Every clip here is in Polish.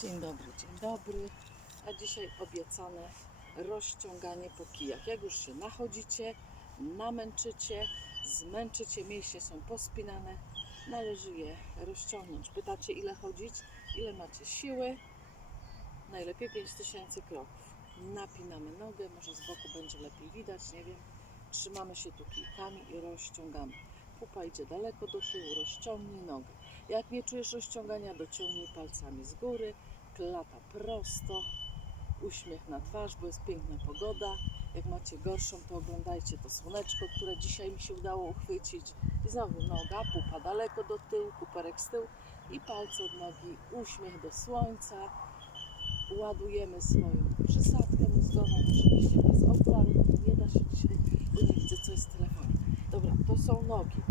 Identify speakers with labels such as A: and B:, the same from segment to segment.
A: Dzień dobry, dzień dobry. A dzisiaj obiecane rozciąganie po kijach. Jak już się nachodzicie, namęczycie, zmęczycie, mięśnie są pospinane, należy je rozciągnąć. Pytacie ile chodzić, ile macie siły? Najlepiej 5000 kroków. Napinamy nogę, może z boku będzie lepiej widać, nie wiem. Trzymamy się tu kijkami i rozciągamy. Pupa idzie daleko do tyłu, rozciągnij nogę. Jak nie czujesz rozciągania, dociągnij palcami z góry, klata prosto, uśmiech na twarz, bo jest piękna pogoda. Jak macie gorszą, to oglądajcie to słoneczko, które dzisiaj mi się udało uchwycić. I znowu noga, pupa daleko do tyłu, kuperek z tyłu i palce od nogi, uśmiech do słońca. Ładujemy swoją przysadkę mózgową, oczywiście bez okularów, nie da się dzisiaj, bo nie widzę co jest w telefonie. Dobra, to są nogi.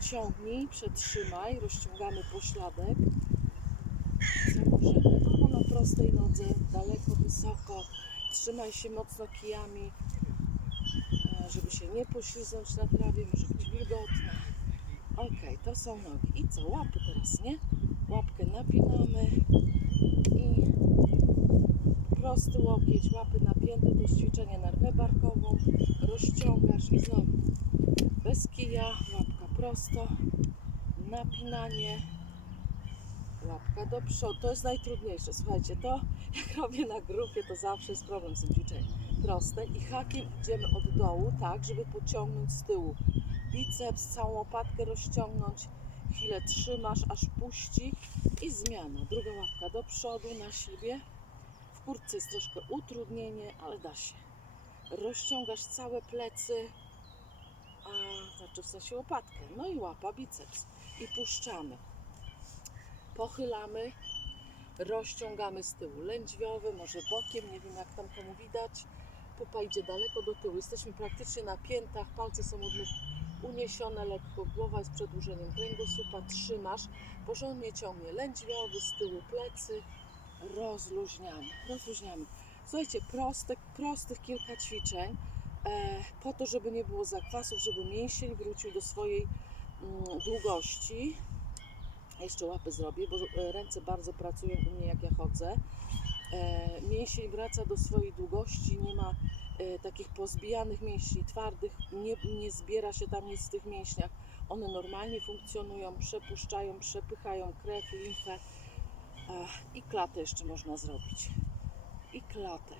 A: Uwaga, dociągnij, przetrzymaj, rozciągamy pośladek. Co możemy? Albo na prostej nodze, daleko, wysoko. Trzymaj się mocno kijami, e, żeby się nie poślizgnąć na trawie, może być wilgotna. Ok, to są nogi. I co? Łapy teraz, nie? Łapkę napinamy i prosty łokieć, łapy napięte, to jest ćwiczenie nerwę barkową. Rozciągasz i znowu bez kija, łapka prosto, napinanie, łapka do przodu. To jest najtrudniejsze. Słuchajcie, to jak robię na grupie, to zawsze jest problem z tym ćwiczeniem. Proste i hakiem idziemy od dołu, tak, żeby pociągnąć z tyłu biceps, całą łopatkę rozciągnąć. Chwilę trzymasz, aż puści i zmiana. Druga łapka do przodu na siebie. W kurtce jest troszkę utrudnienie, ale da się. Rozciągasz całe plecy, znaczy w sensie łopatkę. No i łapa biceps. I puszczamy. Pochylamy, rozciągamy z tyłu lędźwiowy, może bokiem, nie wiem jak tam komu widać. Pupa idzie daleko do tyłu. Jesteśmy praktycznie na piętach, palce są uniesione lekko, głowa jest przedłużeniem kręgosłupa, trzymasz, porządnie ciągnie lędźwiowy, z tyłu plecy, rozluźniamy, rozluźniamy. Słuchajcie, proste, prostych kilka ćwiczeń, po to, żeby nie było zakwasów, żeby mięsień wrócił do swojej mm, długości. Jeszcze łapy zrobię, bo e, ręce bardzo pracują u mnie jak ja chodzę. E, mięsień wraca do swojej długości, nie ma e, takich pozbijanych mięśni twardych, nie, nie zbiera się tam nic w tych mięśniach. One normalnie funkcjonują, przepuszczają, przepychają krew, limfę e, i klatę jeszcze można zrobić. I klatę.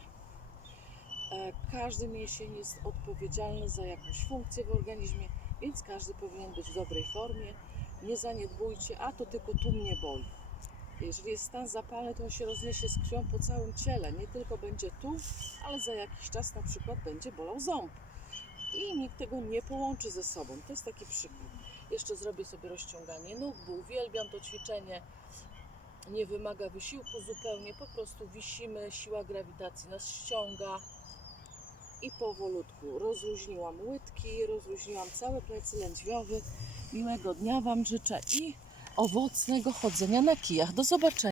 A: E, każdy mięsień jest odpowiedzialny za jakąś funkcję w organizmie, więc każdy powinien być w dobrej formie. Nie zaniedbujcie, a to tylko tu mnie boli. Jeżeli jest stan zapalny, to on się rozniesie z krwią po całym ciele. Nie tylko będzie tu, ale za jakiś czas na przykład będzie bolał ząb. I nikt tego nie połączy ze sobą. To jest taki przykład. Jeszcze zrobię sobie rozciąganie nóg, bo uwielbiam to ćwiczenie. Nie wymaga wysiłku zupełnie, po prostu wisimy, siła grawitacji nas ściąga i powolutku rozluźniłam łydki, rozluźniłam całe plecy lędźwiowy. Miłego dnia Wam życzę i owocnego chodzenia na kijach. Do zobaczenia.